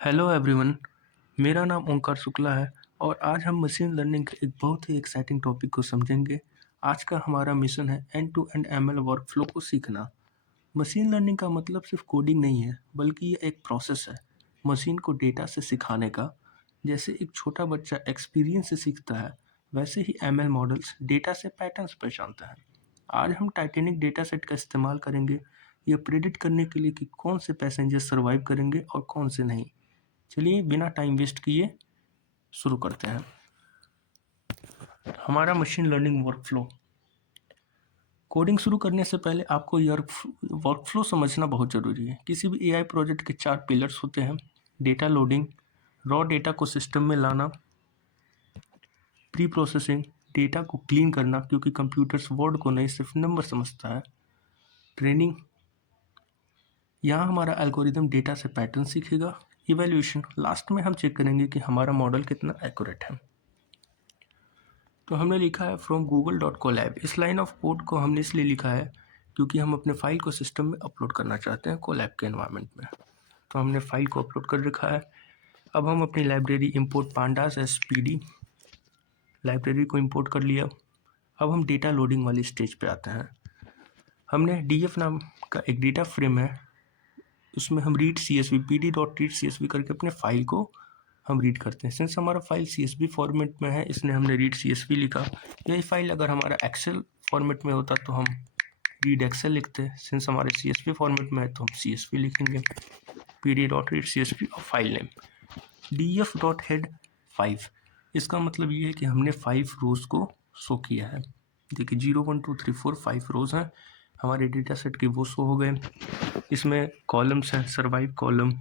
Hello everyone, मेरा नाम ओंकार शुक्ला है और आज हम मशीन लर्निंग के एक बहुत ही एक्साइटिंग टॉपिक को समझेंगे। आज का हमारा मिशन है end to end ML workflow को सीखना। मशीन लर्निंग का मतलब सिर्फ कोडिंग नहीं है, बल्कि ये एक प्रोसेस है मशीन को डेटा से सिखाने का। जैसे एक छोटा बच्चा एक्सपीरियंस से सीखता है, वैसे ही एमएल मॉडल्स डेटा से पैटर्न्स पहचानता है। आज हम टाइटेनिक डेटा सेट का इस्तेमाल करेंगे यह प्रेडिक्ट करने के लिए कि कौन से पैसेंजर सर्वाइव करेंगे और कौन से नहीं। चलिए बिना टाइम वेस्ट किए शुरू करते हैं हमारा मशीन लर्निंग वर्कफ्लो। कोडिंग शुरू करने से पहले आपको यह वर्कफ्लो समझना बहुत ज़रूरी है। किसी भी एआई प्रोजेक्ट के 4 पिलर्स होते हैं: डेटा लोडिंग, रॉ डेटा को सिस्टम में लाना, प्री प्रोसेसिंग, डेटा को क्लीन करना क्योंकि कंप्यूटर्स वर्ड को नहीं सिर्फ नंबर समझता है, ट्रेनिंग, यहाँ हमारा एल्गोरिदम डेटा से पैटर्न सीखेगा, इवैल्यूएशन, लास्ट में हम चेक करेंगे कि हमारा मॉडल कितना एक्यूरेट है। तो हमने लिखा है फ्रॉम google.colab। इस लाइन ऑफ कोड को हमने इसलिए लिखा है क्योंकि हम अपने फाइल को सिस्टम में अपलोड करना चाहते हैं कोलैब के एनवायरनमेंट में। तो हमने फाइल को अपलोड कर रखा है। अब हम अपनी library import pandas spd library को इंपोर्ट कर लिया। अब हम डेटा लोडिंग वाली स्टेज पे आते हैं। हमने df नाम का एक डेटा फ्रेम है, उसमें हम रीड csv pd.read.csv करके अपने फाइल को हम रीड करते हैं। सिंस हमारा फाइल CSV फॉर्मेट में है, इसलिए हमने रीड CSV लिखा। यही फाइल अगर हमारा एक्सेल फॉर्मेट में होता तो हम रीड एक्सेल लिखते। सिंस हमारे CSV फॉर्मेट में है तो हम CSV लिखेंगे, pd.read.csv और फाइल नेम df.head 5। इसका मतलब ये है कि हमने 5 रोज को शो किया है। देखिए 0 1 2 3 4 5 रोज हैं हमारे डेटा सेट के, वो शो हो गए। इसमें कॉलम्स हैं, सर्वाइव कॉलम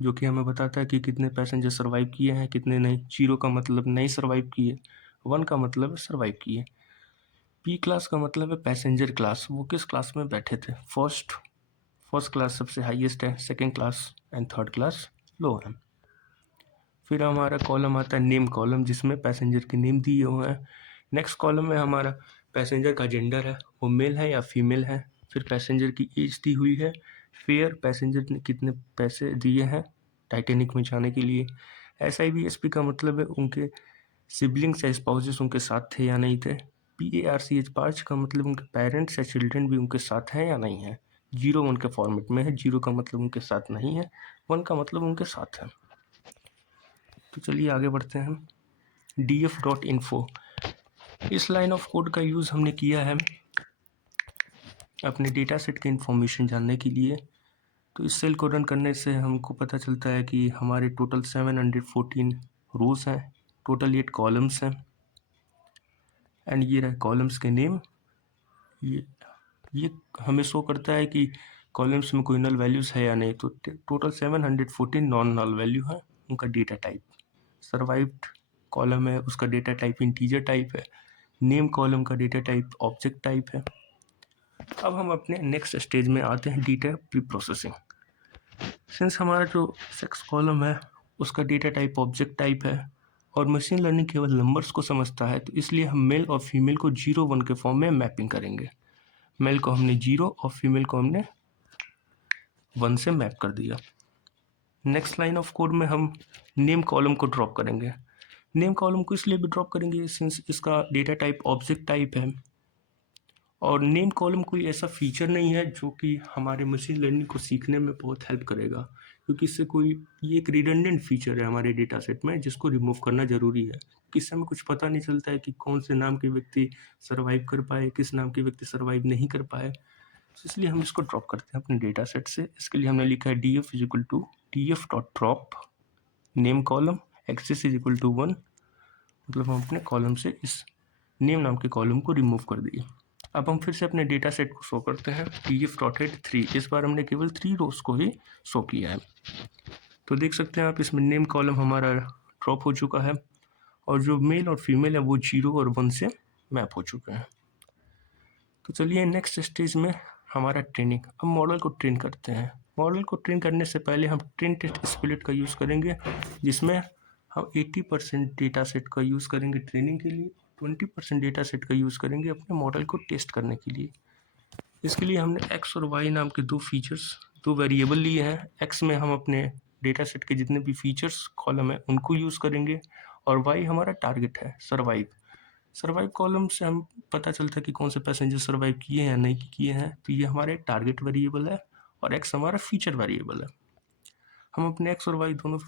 जो कि हमें बताता है कि कितने पैसेंजर सर्वाइव किए हैं, कितने नहीं। 0 का मतलब नहीं सर्वाइव किए, 1 का मतलब है सर्वाइव किए। पी क्लास का मतलब है पैसेंजर क्लास, वो किस क्लास में बैठे थे। फर्स्ट क्लास सबसे हाईएस्ट है, second class and third class low है। फिर हमारा कॉलम आता है नेम कॉलम, जिसमें पैसेंजर के नेम दिए हुए हैं। नेक्स्ट कॉलम में हमारा पैसेंजर का जेंडर है, वो मेल है या फीमेल है। फिर पैसेंजर की एज दी हुई है। फेयर, पैसेंजर ने कितने पैसे दिए हैं टाइटेनिक में जाने के लिए। SIVSP का मतलब है उनके सिबलिंग्स या स्पाउसेस उनके साथ थे या नहीं थे। PARCH पार्च का मतलब उनके पेरेंट्स या चिल्ड्रन भी उनके साथ हैं या नहीं है। 0 1 के फॉर्मेट में है, 0 का मतलब उनके साथ नहीं है, 1 का मतलब उनके साथ है। तो चलिए आगे बढ़ते हैं। df.info, इस लाइन ऑफ कोड का यूज़ हमने किया है अपने डेटा सेट के इंफॉर्मेशन जानने के लिए। तो इस सेल को रन करने से हमको पता चलता है कि हमारे टोटल 714 रोज हैं, टोटल 8 कॉलम्स हैं एंड ये रहे कॉलम्स के नेम। ये हमें शो करता है कि कॉलम्स में कोई नल वैल्यूज़ है या नहीं। तो टोटल 714 नॉन नल वैल्यू है। उनका डेटा टाइप सर्वाइव्ड कॉलम है, उसका डेटा टाइप इंटीजर टाइप है। नेम कॉलम का डेटा टाइप ऑब्जेक्ट टाइप है। अब हम अपने नेक्स्ट स्टेज में आते हैं, डेटा प्री प्रोसेसिंग। सिंस हमारा जो सेक्स कॉलम है उसका डेटा टाइप ऑब्जेक्ट टाइप है और मशीन लर्निंग केवल नंबर्स को समझता है, तो इसलिए हम मेल और फीमेल को 0 1 के फॉर्म में मैपिंग करेंगे। मेल को हमने 0 और फीमेल को हमने 1 से मैप कर दिया। नेक्स्ट लाइन ऑफ कोड में हम नेम कॉलम को ड्रॉप करेंगे। नेम कॉलम को इसलिए भी ड्रॉप करेंगे सिंस इसका डेटा टाइप ऑब्जेक्ट टाइप है और नेम कॉलम कोई ऐसा फीचर नहीं है जो कि हमारे मशीन लर्निंग को सीखने में बहुत हेल्प करेगा, क्योंकि इससे कोई ये एक रिडंडेंट फीचर है हमारे डेटा सेट में जिसको रिमूव करना ज़रूरी है। किससे हमें कुछ पता नहीं चलता है कि कौन से नाम के व्यक्ति सर्वाइव कर पाए, किस नाम के व्यक्ति सर्वाइव नहीं कर पाए। तो इसलिए हम इसको ड्रॉप करते हैं अपने डेटा सेट से। इसके लिए हमने लिखा है df=df.drop नेम कॉलम एक्सेस =1, मतलब हम अपने कॉलम से इस नेम नाम के कॉलम को रिमूव कर दिए। अब हम फिर से अपने डेटा सेट को शो करते हैं df.head3। इस बार हमने केवल 3 रोज को ही शो किया है। तो देख सकते हैं आप इसमें नेम कॉलम हमारा ड्रॉप हो चुका है और जो मेल और फीमेल है वो 0 और 1 से मैप हो चुके हैं। तो चलिए नेक्स्ट स्टेज में हमारा ट्रेनिंग। अब मॉडल को ट्रेन करते हैं। मॉडल को ट्रेन करने से पहले हम ट्रेन टेस्ट स्प्लिट का यूज़ करेंगे, जिसमें हम 80% डेटा सेट का यूज़ करेंगे ट्रेनिंग के लिए, 20% डेटा सेट का यूज़ करेंगे अपने मॉडल को टेस्ट करने के लिए। इसके लिए हमने x और y नाम के 2 फीचर्स, 2 वेरिएबल लिए हैं। x में हम अपने डेटा सेट के जितने भी फीचर्स कॉलम है उनको यूज़ करेंगे, और वाई हमारा टारगेट है सर्वाइव। सर्वाइव कॉलम से हम पता चलता है कि कौन से पैसेंजर सर्वाइव किए हैं या नहीं किए हैं, तो ये हमारे टारगेट वेरिएबल है और एक्स हमारा फीचर वेरिएबल है। हम अपने एक्स और वाई दोनों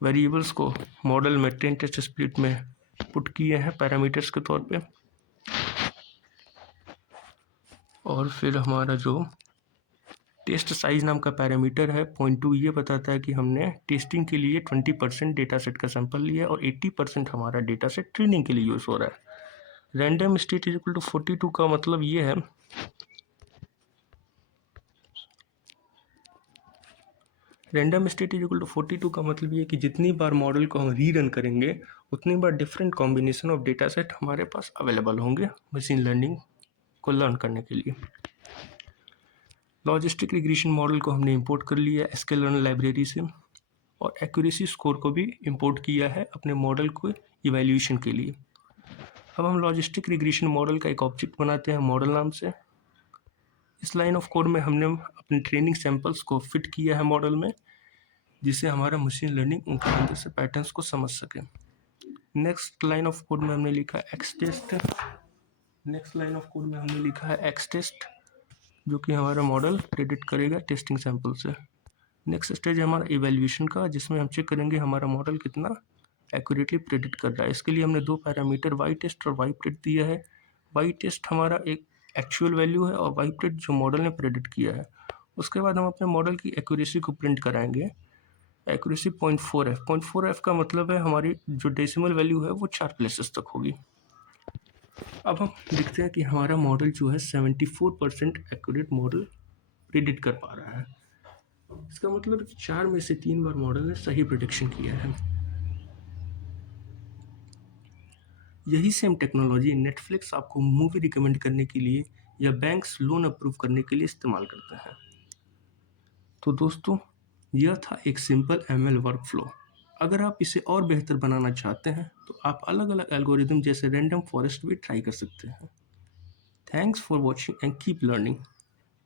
वेरिएबल्स को मॉडल में 10 टेस्ट स्प्लिट में पुट किए हैं पैरामीटर्स के तौर पे, और फिर हमारा जो टेस्ट साइज नाम का पैरामीटर है 0.2 ये बताता है कि हमने टेस्टिंग के लिए 20% डेटा सेट का सैंपल लिया है और 80% हमारा डेटा सेट ट्रेनिंग के लिए यूज़ हो रहा है। Random state is equal to 42 का मतलब ये है, random state is equal to 42 का मतलब ये है कि जितनी बार मॉडल को हम रीरन करेंगे उतनी बार different combination of data set हमारे पास अवेलेबल होंगे मशीन लर्निंग को लर्न करने के लिए। लॉजिस्टिक रिग्रेशन मॉडल को हमने इंपोर्ट कर लिया sklearn लाइब्रेरी से, और एक्यूरेसी स्कोर को भी इंपोर्ट किया है अपने मॉडल को इवैल्यूएशन के लिए। अब हम लॉजिस्टिक रिग्रेशन मॉडल का एक ऑब्जेक्ट बनाते हैं मॉडल नाम से। इस लाइन ऑफ कोड में हमने अपने ट्रेनिंग सैंपल्स को फिट किया है मॉडल में, जिससे हमारा मशीन लर्निंग उनके अंदर से पैटर्न्स को समझ सके। नेक्स्ट लाइन ऑफ कोड में हमने लिखा है x test. Next line of code में हमने लिखा है एक्स टेस्ट, जो कि हमारा मॉडल प्रेडिक्ट करेगा टेस्टिंग सैंपल से। नेक्स्ट स्टेज है हमारा इवैल्यूएशन का, जिसमें हम चेक करेंगे हमारा मॉडल कितना एक्यूरेटली प्रेडिक्ट कर रहा है। इसके लिए हमने दो पैरामीटर वाई टेस्ट और वाई प्रेडिक्ट दिया है। वाई टेस्ट हमारा एक एक्चुअल वैल्यू है और वाई प्रेडिक्ट जो मॉडल ने प्रेडिक्ट किया है। उसके बाद हम अपने मॉडल की एक्यूरेसी को प्रिंट कराएंगे। Accuracy 0.4f। 0.4f का मतलब है हमारी जो डेसिमल वैल्यू है वो 4 प्लेसेस तक होगी। अब हम देखते हैं कि हमारा मॉडल जो है 74% एक्यूरेट मॉडल प्रिडिक्ट कर पा रहा है। इसका मतलब 4 में से 3 बार मॉडल ने सही प्रिडिक्शन किया है। यही सेम टेक्नोलॉजी नेटफ्लिक्स आपको मूवी रिकमेंड करने के लिए या बैंक्स लोन अप्रूव करने के लिए इस्तेमाल करते हैं। तो दोस्तों, यह था एक सिंपल एमएल वर्कफ्लो। अगर आप इसे और बेहतर बनाना चाहते हैं तो आप अलग अलग एल्गोरिदम जैसे रैंडम फॉरेस्ट भी ट्राई कर सकते हैं। Thanks for watching and keep learning.